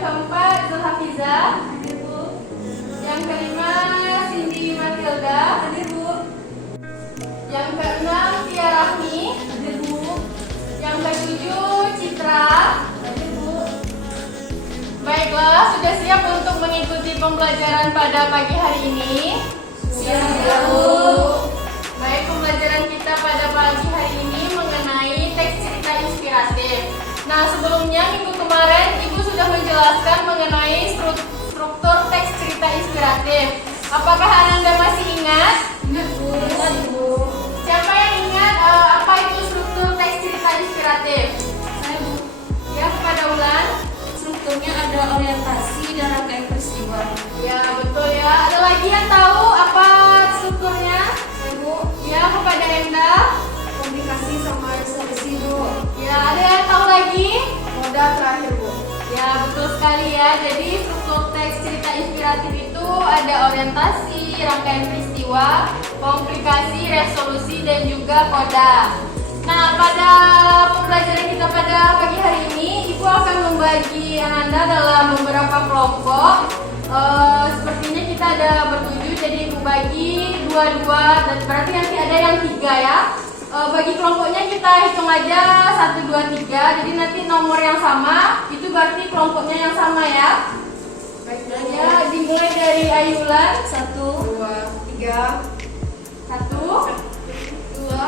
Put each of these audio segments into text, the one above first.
keempat Zulhafizah. Hadir, Bu. Yang kelima Cindy Matilda. Hadir, Bu. Yang keenam Tia Rahmi. Hadir, Bu. Yang ketujuh Citra. Hadir, Bu. Baiklah, sudah siap untuk mengikuti pembelajaran pada pagi hari ini? Siap, Bu. Baik, pembelajaran kita pada pagi hari ini mengenai teks cerita inspiratif. Nah, sebelumnya minggu kemarin Ibu sudah menjelaskan mengenai struktur teks cerita inspiratif. Apakah Ananda masih ingat? Ingat, Bu. Ingat, Bu. Siapa yang ingat apa itu struktur teks cerita inspiratif? Saya, Bu. Ya, kepada Ulan. Strukturnya ada orientasi dan rangkaian peristiwa. Ya, betul ya. Ada lagi yang tahu apa strukturnya? Saya, Bu. Ya, kepada Enda. Komunikasi sama resolusi, Bu. Ya, ada yang tahu lagi? Moda terakhir, Bu. Ya, betul sekali ya. Jadi struktur teks cerita inspiratif itu ada orientasi, rangkaian peristiwa, komplikasi, resolusi, dan juga koda. Nah, pada pembelajaran kita pada pagi hari ini, Ibu akan membagi Ananda dalam beberapa kelompok. Sepertinya kita ada bertujuh, jadi Ibu bagi dua-dua, dan berarti nanti ada yang tiga ya. Bagi kelompoknya kita hitung aja 1, 2, 3. Jadi nanti nomor yang sama itu berarti kelompoknya yang sama ya. Baik, Ya, dimulai dari Ayulan. 1, 2, 3. 1, 2,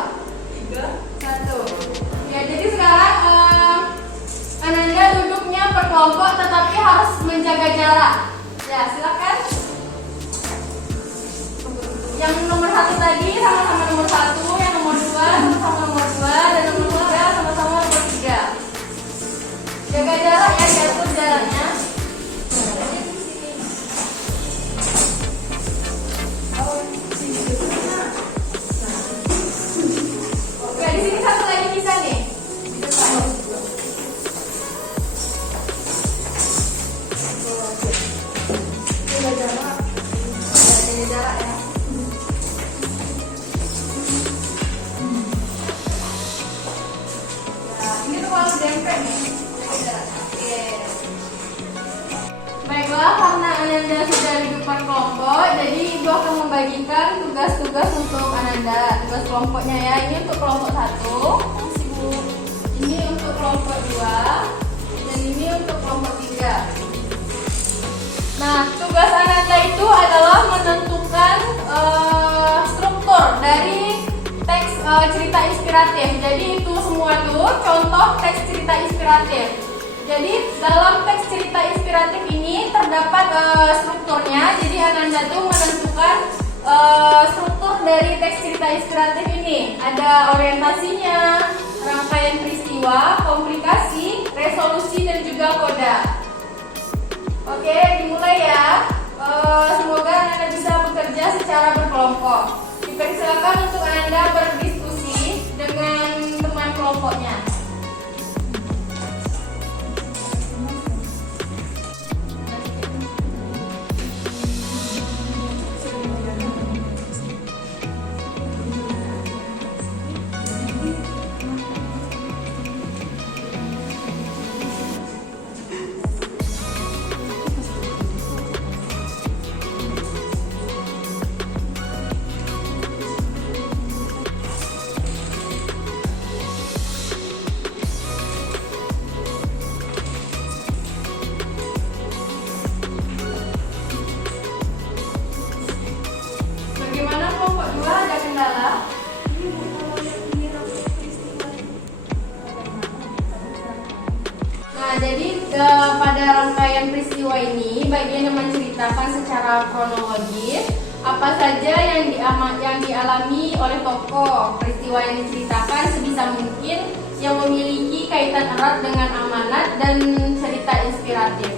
3. 1. Ya, jadi sekarang Ananda duduknya per kelompok tetapi harus menjaga jarak. Ya, silakan. Yang nomor 1 tadi sama-sama nomor 1, yang nomor 2 sama-sama nomor 2, dan nomor 3 sama-sama nomor 3. Jaga jarak ya, diatur jaraknya. Oke, di sini satu lagi bisa nih. Di depan. Jaga jarak. Ya, jaga jarak ya. Ya, ini tuh kalau dempet nih. Jaga jarak. Oke. Baiklah, karena Ananda sudah di depan kelompok, jadi Ibu akan membagikan tugas-tugas untuk Ananda. Tugas kelompoknya ya, ini untuk kelompok 1, ini untuk kelompok 2, dan ini untuk kelompok 3. Nah, tugas Ananda itu adalah menentukan struktur dari teks cerita inspiratif. Jadi itu semua tuh contoh teks cerita inspiratif. Jadi dalam teks cerita inspiratif ini terdapat strukturnya. Jadi Ananda tuh menentukan struktur dari teks cerita inspiratif ini. Ada orientasinya, rangkaian peristiwa, komplikasi, resolusi, dan juga koda. Oke, dimulai ya. Semoga Ananda bisa bekerja secara berkelompok. Dipersilakan untuk Ananda berdiskusi dengan teman kelompoknya. Bagaimana kelompok 2, ada kendala? Nah, jadi pada rangkaian peristiwa ini bagian yang menceritakan secara kronologis apa saja yang dialami oleh tokoh. Peristiwa yang diceritakan sebisa mungkin yang memiliki kaitan erat dengan amanat dan cerita inspiratif.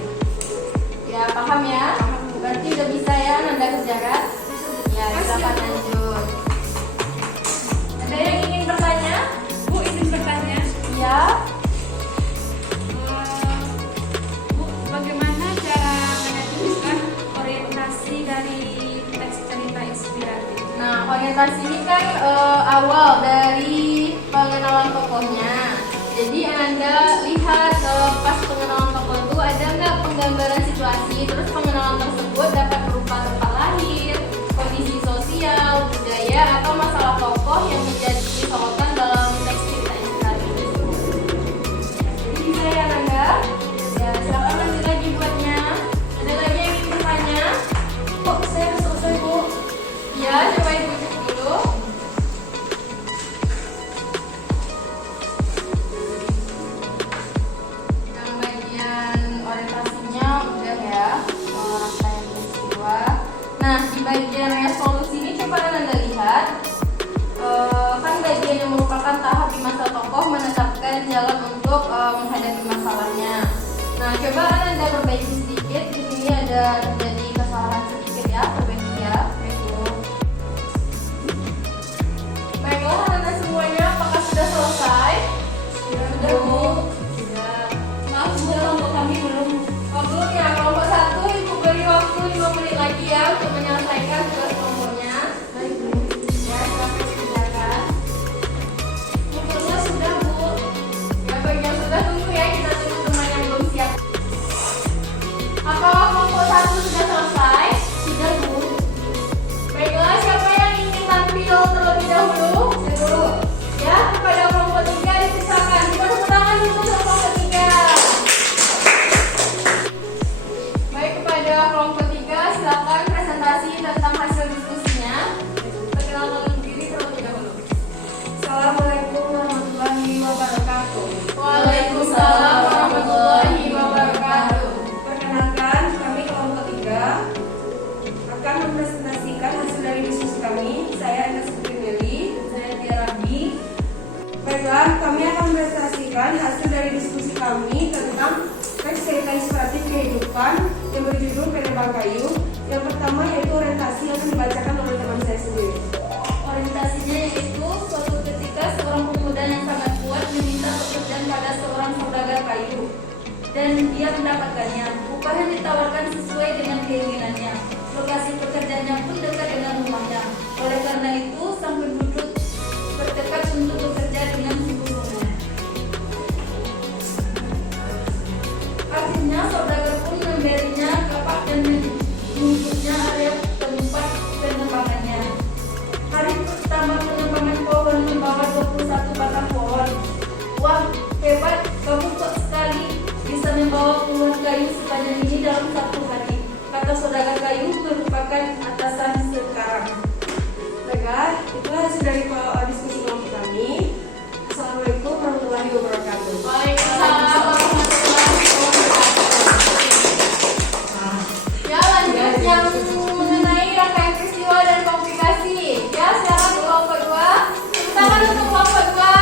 Ya, paham ya? Berarti udah bisa ya Ananda kerjakan? Ya, silakan lanjut. Ada yang ingin bertanya? Bu, izin bertanya. Ya. Bu, bagaimana cara menentukan orientasi dari teks cerita inspiratif? Nah, orientasi ini kan awal dari pengenalan tokohnya. Jadi Anda lihat pas pengenalan tokoh itu ada nggak penggambaran situasi, terus pengenalan tersebut dapat berupa tempat lahir, kondisi sosial, budaya, atau masalah tokoh yang menjadi sorotan dalam teks cerita inspiratif tersebut. Jadi bisa ya Nanda? Ya, silakan lanjut lagi buatnya. Ada lagi yang ingin bertanya? Kok saya udah selesai, Bu? Ya, coba Ibu cek dulu. Yang bagian orientasinya udah ya, rangkaian peristiwa. Nah, di bagian resolusi ini coba Anda lihat, kan bagian yang merupakan tahap di masa tokoh menetapkan jalan untuk menghadapi masalahnya. Nah, coba Anda perbaiki sedikit. Di sini ada terjadi kesalahan sedikit ya, perbaiki ya. Baiklah, Anda semuanya, apakah sudah selesai? Sudah, Bu. Sudah. Maaf, Bu, kelompok kami belum. Oh, belum ya, kelompok 1 Ibu beri waktu 5 menit lagi ya untuk menyelesaikan tugas kelompoknya. Baik, Bu. Ya, silakan dikerjakan. Bukunya sudah, Bu. Ya, bagi yang sudah tunggu ya, kita tunggu teman yang belum siap. Apakah kelompok 1 sudah selesai? Sudah, Bu. Baiklah, siapa yang ingin tampil terlebih dahulu? Saya dulu. Ya, kepada kelompok 3 dipersilakan. Kita tepuk tangan dulu untuk kelompok 3. Baik, kepada kelompok 3 silakan presentasi tentang hasil diskusinya. Perkenalkan diri terlebih dahulu. Assalamualaikum warahmatullahi wabarakatuh. Waalaikumsalam warahmatullahi wabarakatuh. Perkenalkan, kami kelompok 3 akan mempresentasikan hasil dari diskusi kami. Saya Enes Putri Meli, saya Tiara Rabi. Baiklah, kami akan mempresentasikan hasil dari diskusi kami tentang teks cerita inspiratif kehidupan yang berjudul Penebang Kayu. Yang pertama yaitu orientasi yang akan dibacakan oleh teman saya sendiri. Orientasinya yaitu suatu ketika seorang pemuda yang sangat kuat meminta pekerjaan pada seorang saudagar kayu dan dia mendapatkannya. Upah yang ditawarkan sesuai dengan keinginannya. Lokasi pekerjaannya pun dekat dengan rumahnya. Oleh karena itu sang penduduk bertekad untuk bekerja dengan sungguh-sungguh. Akhirnya saudagar pun memberinya kapak dan menunjuknya area tempat penebangannya. Hari pertama penebangan pohon membawa 21 batang pohon. Wah, hebat, kamu kok sekali bisa membawa puluhan kayu sepanjang ini dalam satu hari. Kata saudagar kayu merupakan atasan sekarang. Baiklah, itulah hasil dari diskusi kelompok kami. Assalamualaikum warahmatullahi wabarakatuh. Waalaikumsalam warahmatullahi wabarakatuh. Ya, lanjut yang mengenai rangkaian peristiwa dan komplikasi. Ya, silakan kelompok 2. Tepuk tangan untuk kelompok 2.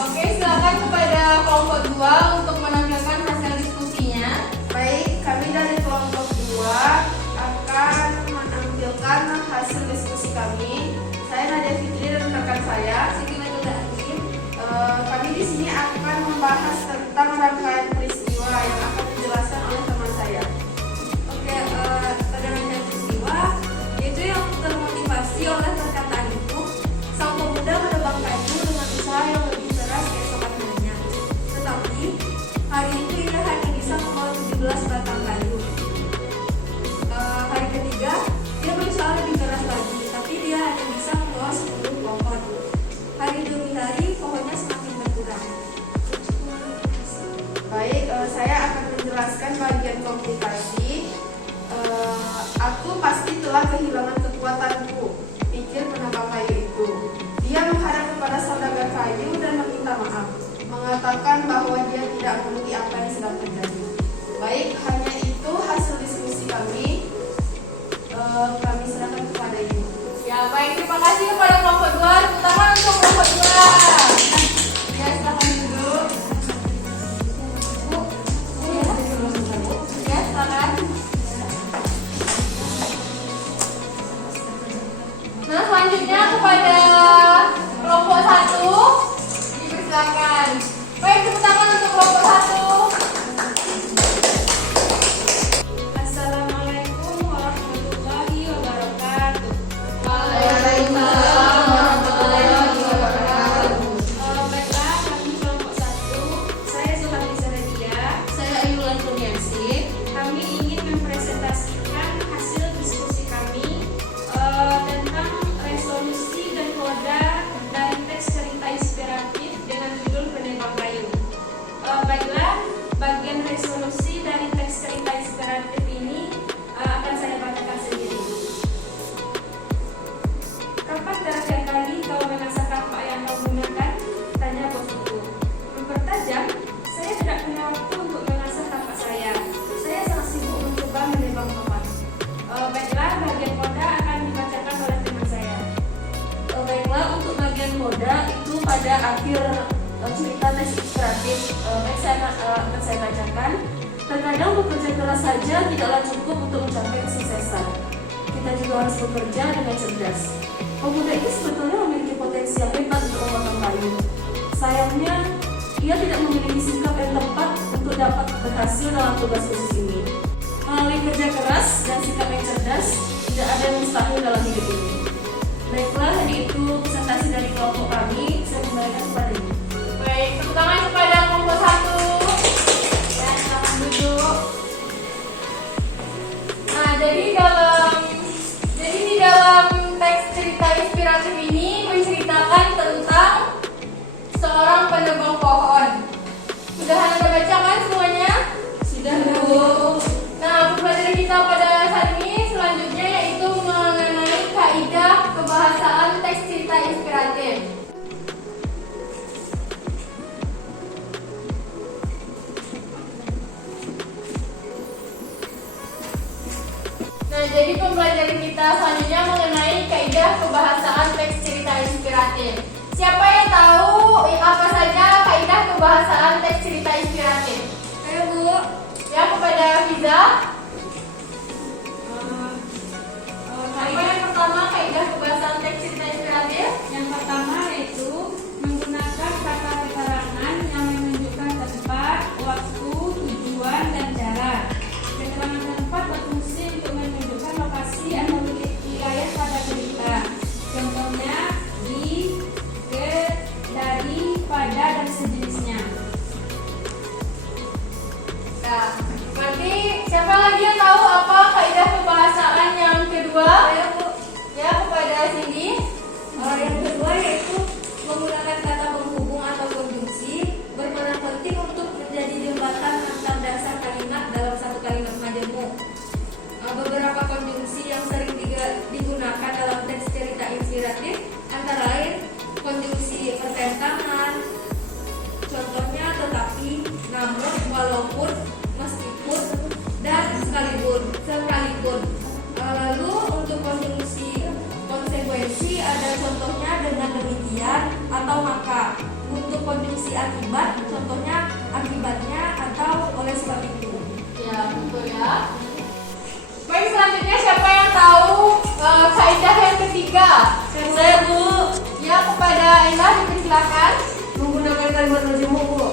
Oke, silakan kepada kelompok 2 untuk menampilkan hasil diskusinya. Baik, kami dari kelompok 2 akan menampilkan hasil diskusi kami. Saya Nadia Fitri dan rekan saya Siti Matilda Hakim. Kami di sini akan membahas tentang rangkaian peristiwa yang akan dijelaskan oleh teman saya. Oke, pada rangkaian peristiwa yaitu yang termotivasi oleh perkataan itu, sang pemuda menebang kayu dengan usaha yang lebih keras keesokan harinya. Tetapi hari itu ia hanya bisa membawa 17 batang kayu. Hari ketiga dia berusaha lebih keras lagi, tapi dia hanya bisa membawa 10 pohon. Hari demi hari pohonnya semakin berkurang. Baik, saya akan menjelaskan bagian komplikasi. Aku pasti telah kehilangan kekuatanku, pikir penebang kayu itu. Dia menghadap kepada saudagar kayu dan meminta maaf, mengatakan bahwa dia tidak mengerti apa yang sedang terjadi. Baik, hanya itu hasil diskusi kami. Kami serahkan kepada Ibu. Ya, baik, terima kasih kepada kelompok 2. Tepuk tangan untuk kelompok 2. Ya, silakan duduk. Bu, ya, silakan. Nah, selanjutnya kepada kelompok 1 dipersilakan. Baik, tepuk tangan untuk kelompok 1. Assalamualaikum warahmatullahi wabarakatuh. Waalaikumsalam warahmatullahi wabarakatuh. koda itu pada akhir cerita tes inspiratif akan saya bacakan. Terkadang bekerja keras saja tidaklah cukup untuk mencapai kesuksesan. Kita juga harus bekerja dengan cerdas. Pemuda ini sebetulnya memiliki potensi yang hebat untuk memotong kayu. Sayangnya, ia tidak memiliki sikap yang tepat untuk dapat berhasil dalam tugas khusus ini. Melalui kerja keras dan sikap yang cerdas, tidak ada yang mustahil dalam hidup ini. Baiklah, jadi itu presentasi dari kelompok kami. Saya kembalikan kepada Ibu. Baik, tepuk tangan kepada kelompok 1. Ya, silakan duduk. Nah, jadi di dalam teks cerita inspiratif ini menceritakan tentang seorang penebang pohon. Sudah Anda baca kan semuanya? Sudah, Bu. Nah, pembelajaran kita pada saat ini selanjutnya yaitu mengenai kaidah kebahasaan teks cerita inspiratif. Nah, jadi pembelajaran kita selanjutnya mengenai kaidah kebahasaan teks cerita inspiratif. Siapa yang tahu apa saja kaidah kebahasaan teks cerita inspiratif? Ayo, Bu. Ya, kepada Fiza. Apa yang pertama kaidah kebahasaan teks cerita inspiratif? Yang pertama yaitu menggunakan kata keterangan yang menunjukkan tempat, waktu, tujuan, dan cara. Keterangan tempat berfungsi untuk menunjukkan lokasi atau wilayah pada cerita. Contohnya di, ke, dari, pada, dan sejenisnya. Nah, berarti siapa lagi yang tahu apa kaidah kebahasaan yang kedua? Ayo, Bu. Ya, kepada Cindy. Yang kedua yaitu menggunakan kata penghubung atau konjungsi berperan penting untuk menjadi jembatan antar dasar kalimat dalam satu kalimat majemuk. Beberapa konjungsi yang sering digunakan dalam teks cerita inspiratif antara lain konjungsi pertentangan, contohnya tetapi, namun, walaupun, meskipun, dan sekalipun. Lalu untuk konjungsi konsekuensi ada contohnya dengan demikian atau maka. Untuk konjungsi akibat contohnya akibatnya atau oleh sebab itu. Ya, betul ya. Baik, selanjutnya siapa yang tahu kaidah yang ketiga? Saya, Bu. Ya, kepada Ella dipersilakan. Menggunakan kalimat majemuk, Bu.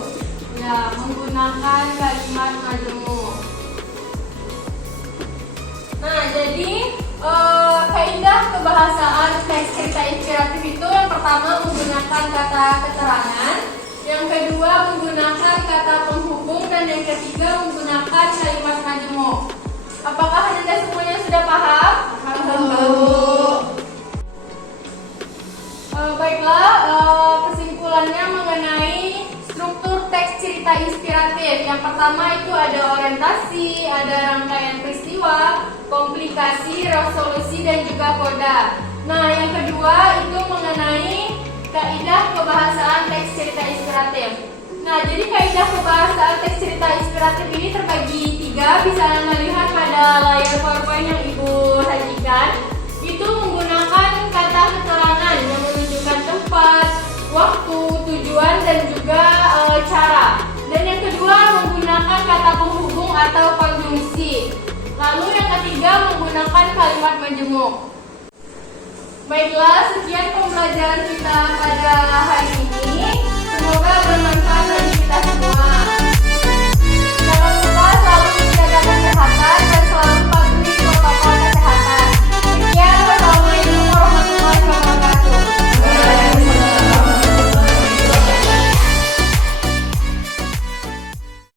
Ya, menggunakan kalimat majemuk. Nah, jadi kaidah kebahasaan teks cerita inspiratif itu yang pertama menggunakan kata keterangan, yang kedua menggunakan kata penghubung, dan yang ketiga menggunakan kalimat majemuk. Apakah Anda semuanya sudah paham? Baiklah, kesimpulannya mengenai struktur teks cerita inspiratif. Yang pertama itu ada orientasi, ada rangkaian peristiwa, komplikasi, resolusi, dan juga koda. Nah, yang kedua itu mengenai kaidah kebahasaan teks cerita inspiratif. Nah, jadi kaidah kebahasaan teks cerita inspiratif ini terbagi 3. Bisa Anda lihat pada layar PowerPoint yang Ibu sajikan. Itu menggunakan kata keterangan yang menunjukkan tempat, waktu, tujuan, dan juga cara. Dan yang kedua menggunakan kata penghubung atau konjungsi. Lalu yang ketiga menggunakan kalimat majemuk. Baiklah, sekian pembelajaran kita pada